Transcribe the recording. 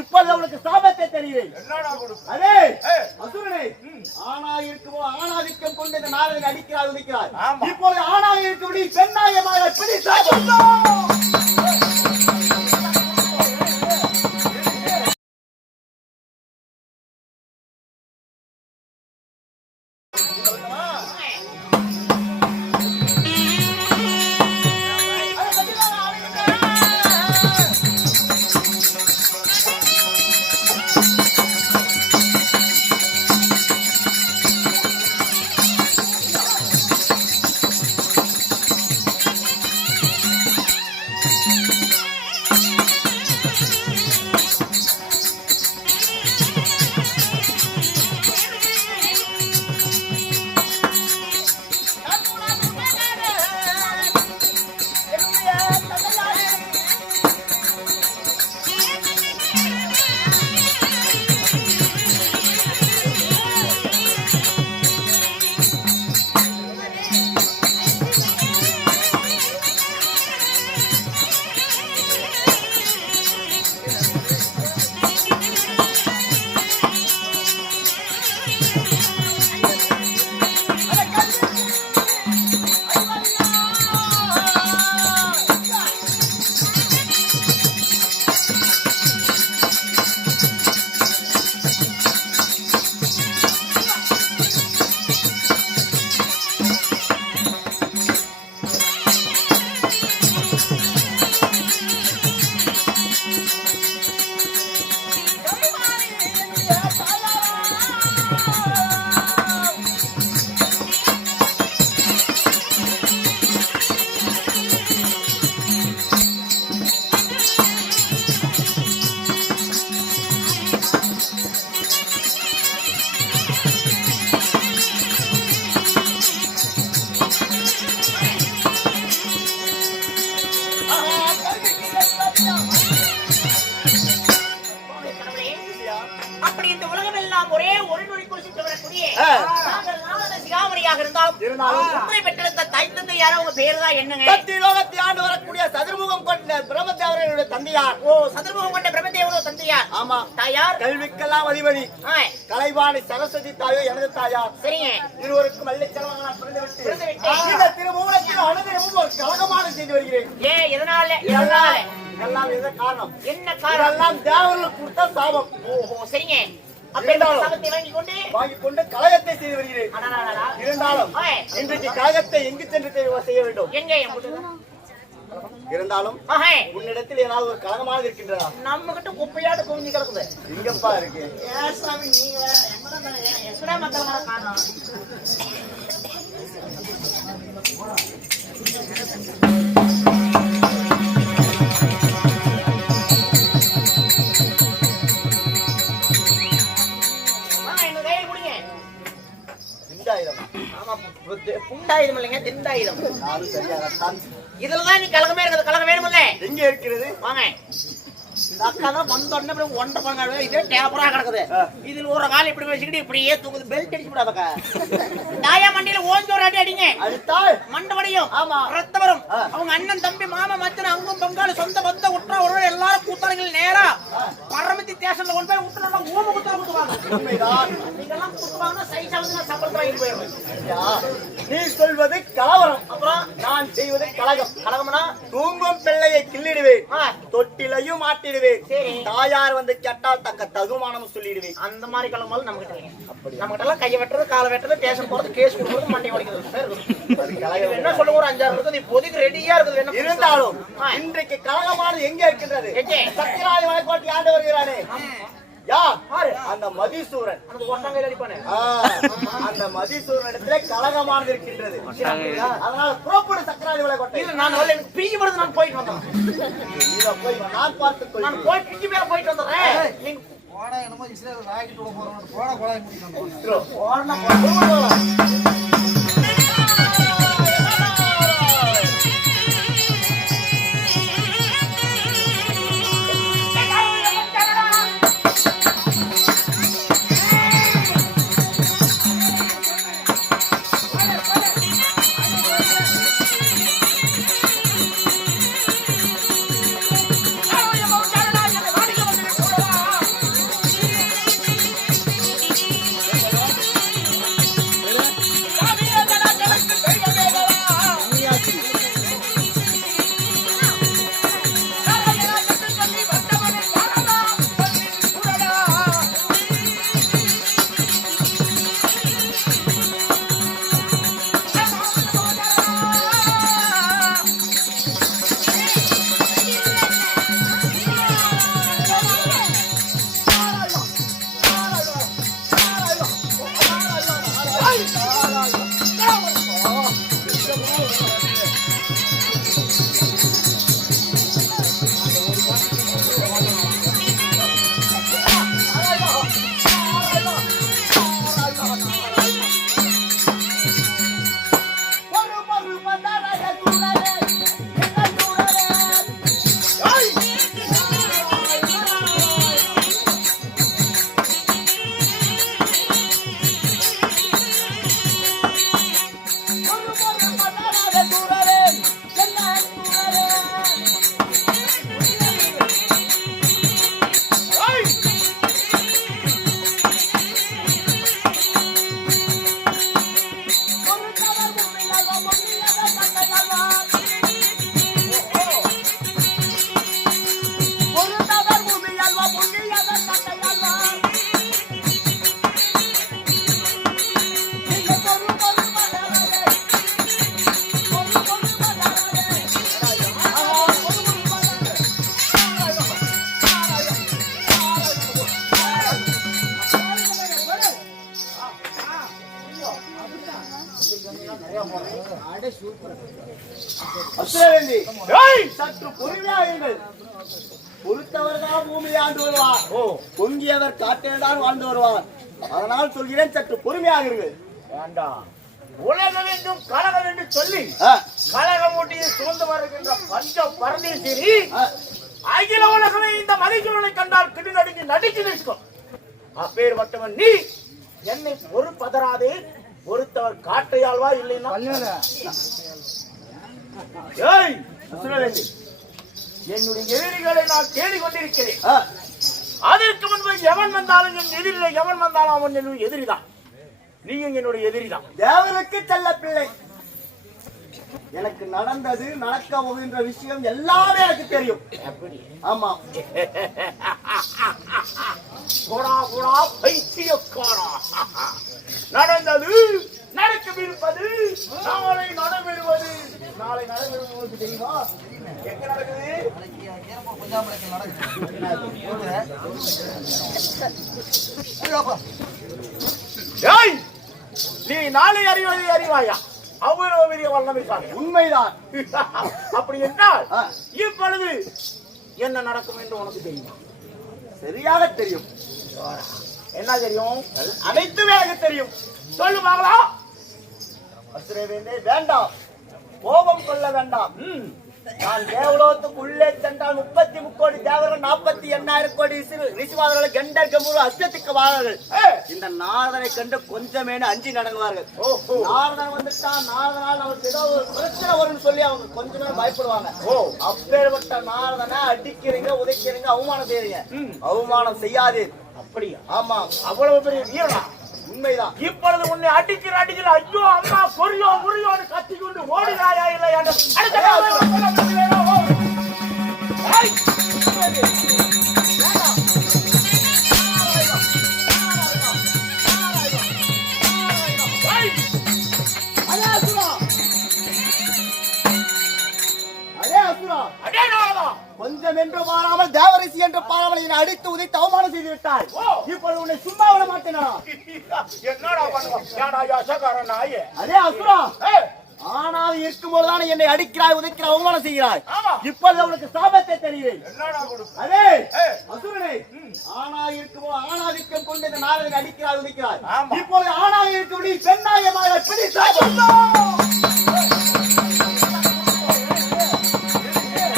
இப்போது அவனுக்கு சாபத்தை தெரிகிறேன். அதே அசுரனே, ஆணாக இருக்குமோ ஆணாதிக்கம் கொண்டு இந்த நாரதன் அடிக்கிறார் உதிக்கிறார். இப்போது ஆணாக இருக்கும்படி பெண்ணாயமாக பிடி சாபம். கல்விக்கெல்லாம் அதிபதி கலைவாணி சரஸ்வதி தாயோ எனது தாயார். சரிங்க, இருவருக்கும் கழகமான செய்து வருகிறேன். இதெல்லாம் எந்த காரணம்? என்ன காரணம்? தேவர்களுக்கு கொடுத்த சாபம். ஓஹோ, சரிங்க. வாங்கி கொண்டு கழகத்தை செய்து வருகிறேன். இருந்தாலும் இன்றைக்கு கழகத்தை எங்கு சென்று செய்ய வேண்டும்? இருந்தாலும் உன்னிடத்தில் ஏதாவது ஒரு கழகமாக இருக்கின்றதா? நம்ம கிட்ட குப்பையாடு குவிஞ்சு கிடக்குது. இங்கப்பா இருக்கு. புண்டாயுதம் இல்லைங்க, திண்டாயுதம். இதுலதான் நீ கழகமே இருக்குது. கழகம் வேணுமில்ல? எங்க இருக்கிறது? வாங்க. இதுல ஒரு கால் இப்படி வச்சுக்கிட்டு இப்படியே தூக்குது. பெல்ட் அடிச்சு விடாதக்கா. தாயா மண்டியில ஓஞ்சோர் அடி அடிங்க. மண்டவடையும் ரத்த வரும். அவங்க அண்ணன் தம்பி மாமா மச்சன் அங்கும் பங்காளி சொந்த பந்த உற்றா ஒரு எல்லாரும் கூத்தாளிகள் நேரா பரமத்தி ஸ்டேஷன்ல கொண்டு போய் விட்டுறாங்க. ஊம குத்தா குத்துவாங்க. நீங்கெல்லாம் குத்துவாங்கன்னா சைஸா வந்து சம்பளம் வாங்கிட்டு போயிடுவேன். நீ சொல்வது கலவரம், அப்புறம் நான் செய்வது கலகம். கலகம்னா தூங்கும் பிள்ளையை கிள்ளிடுவேன், தொட்டிலையும் மாட்டிடுவேன், தாயார் வந்து கேட்டால் தக்க தகுமானம் சொல்லிடுவேன். அந்த மாதிரி கலகமாலும் நம்ம கிட்ட எல்லாம் கையை வெட்டுறது, காலை வெட்டுறது, ஸ்டேஷன் போறது, கேஸ் கொடுக்கறது, மண்டை உடைக்கிறது. என்ன சொல்லுங்க, ஒரு 5-6 இருக்குது. இப்போதைக்கு ரெடியா இருக்குது. இருந்தாலும் இன்றைக்கு கலகமானது எங்க இருக்கின்றது? சத்தியராஜ வளைக்கோட்டை ஆண்டு வருகிறானே, அந்த மதிசூரன். அந்த மதிசூரன் இடத்துல கலகமானது இருக்கின்றது. அதனால புறப்படு சக்கராதி விளையாட்டு. நான் எனக்கு பிரிஞ்சு போறது. நான் போயிட்டு வந்தேன். நான் பார்த்து நான் போய் பிரிஞ்சு மேல போயிட்டு வந்துடுறேன். என்னமோ அசுரவேந்தி சற்று பொறுமையாகுங்கள். பொறுத்தவர்தான் பூமியை ஆண்டு வருவார், பொங்கியவர் காட்டில்தான் வாழ்ந்து வருவார். அதனால் சொல்கிறேன், சற்று பொறுமையாகிறீர்கள். வேண்டாம், உலகம் என்றும் கழகம் என்று சொல்லி கழகம் ஒட்டியை சுமந்து வருகின்ற பஞ்ச பரதேசி அகில உலகமே இந்த மதிகளை கண்டால் கிடுநடுங்கி நடிச்சு நிற்கும். அப்பேர் மட்டும் நீ என்னை பொறுப்பதராதே, பொறுத்தவர் காட்டையாழ்வா இல்லைன்னா என்னுடைய எதிரிகளை நான் தேடிக்கொண்டிருக்கிறேன். அதற்கு முன்பு எவன் வந்தாலும் என் எதிரில எவன் வந்தாலும் அவன் என்னுடைய எதிரிதான். நீங்க என்னுடைய எதிரிதான். தேவனுக்கு செல்ல பிள்ளை, எனக்கு நடந்தது நடக்க போகின்ற விஷயம் எல்லாமே எனக்கு தெரியும். ஆமா, பைத்தியக்காரா, நடந்தது நடக்கவிருப்பது நாளை நடைபெறுவது. நாளை நடைபெறுவது தெரியுமா? எங்க நடக்குது? நீ நாளை அறிவதை அறிவாயா? அவ்வளவு பெரிய வல்லமை சாமி. உண்மைதான். அப்படி என்றால் இப்பொழுது என்ன நடக்கும் என்று உனக்கு தெரியுமா? சரியாக தெரியும். என்ன தெரியும்? அனைத்துமே எனக்கு தெரியும். சொல்லு பாக்கலாம். அசுரவேந்தே, வேண்டாம், கோபம் கொள்ள வேண்டாம். நான் தேவலோகத்துக்கு உள்ளே சென்றால் 33 கோடி தேவர்கள், 48,000 கோடி ரிஷிவாதர்கள், கண்டர் கம்பூர் அஷ்டத்துக்கு வாழர்கள் இந்த நாரதனை கண்டு கொஞ்சமேனு அஞ்சி நடங்குவார்கள். நாரதன் வந்துட்டான், நாரதனால் அவருக்கு ஏதோ ஒரு பிரச்சனை வரும்னு சொல்லி அவங்க கொஞ்சமே பயப்படுவாங்க. அப்பேற்பட்ட நாரதனை அடிக்கிறீங்க, உதைக்கிறீங்க, அவமானம் செய்யறீங்க. அவமானம் செய்யாது. அப்படியா? ஆமா, அவ்வளவு பெரிய வீரனா? உண்மைதான். இப்பொழுது உன்னை அடிக்கிற ஐயோ அம்மா பொறியோ முறியோடு கத்திக்கொண்டு ஓடுகிறாயா இல்லையா? கொஞ்சம் என்று மாறாமல் தேவரிசி என்று பாராமல் என்னை அடித்து உதைத்து அவமானம் செய்து விட்டாய். இப்பொழுது உன்னை சும்மா விட மாட்டேனா? என்னடா பண்ணுவான்? அதே அசுரா, ஆனாக இருக்கும்போதுதான் என்னை அடிக்கிறாய், உதைக்கிறாய், அவமானம் செய்கிறாய். இப்பொழுது அவனுக்கு சாபத்தை தெரிகிறேன். அதே அசுரனை, ஆணாக இருக்கும்போது ஆணாதிக்கம் கொண்டு இந்த நாரதனை அடிக்கிறாய், உதைக்கிறாய். இப்பொழுது ஆணாக இருக்கும்படி பெண்ணாக பிடி சாபம்.